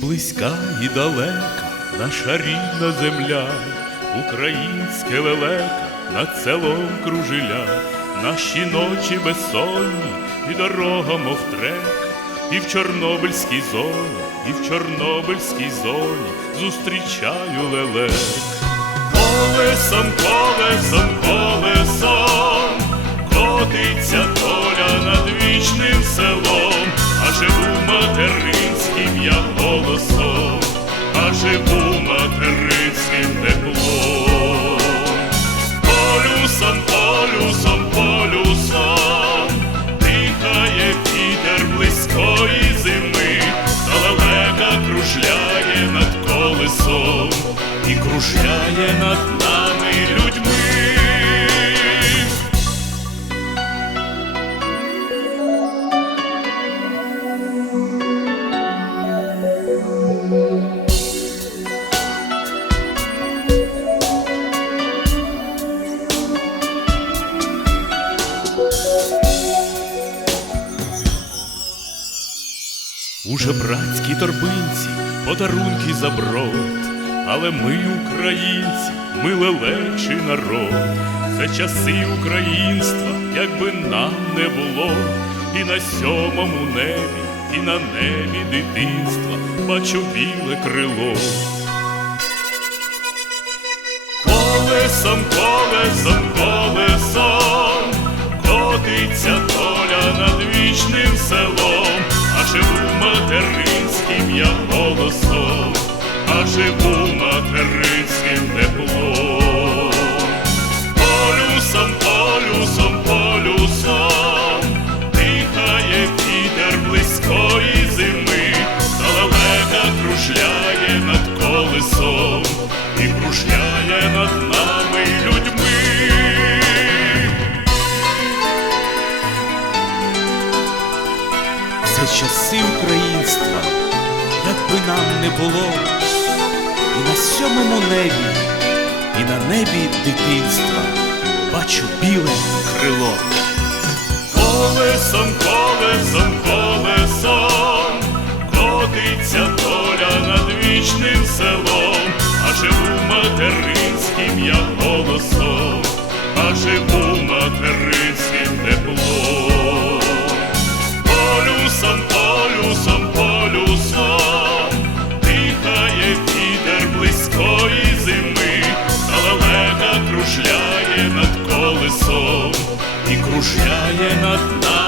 близька, і далека наша рідна земля, українське лелека над селом кружеля, наші ночі безсонні, і дорога, мов трек, і в Чорнобильській зоні, і в Чорнобильській зоні зустрічаю лелек. Колесом, колесом, колесом голосом, а живу материнським теплом. Полюсом, полюсом, полюсом дихає вітер близької зими, та лелека кружляє над колесом і кружляє над нами Уже братській торбинці подарунки за брод, але ми, українці, ми лелечий народ, за часи українства, якби нам не було, і на сьомому небі, і на небі дитинства бачу біле крило. Колесом, колесом, колесом котиться доля над вічним селом, живу материнським я голосом, а живу материнським теплом. Полюсом, полюсом, полюсом дихає вітер близької зими, та лелека кружляє над колесом і кружляє над нами людьми. Українства, як би нам не було, і на сьомому небі, і на небі дитинства бачу біле крило. Колесом, колесом, колесом котиться доля над вічним селом, а живу материнським я голосом, а живу материнським мужья не над нами.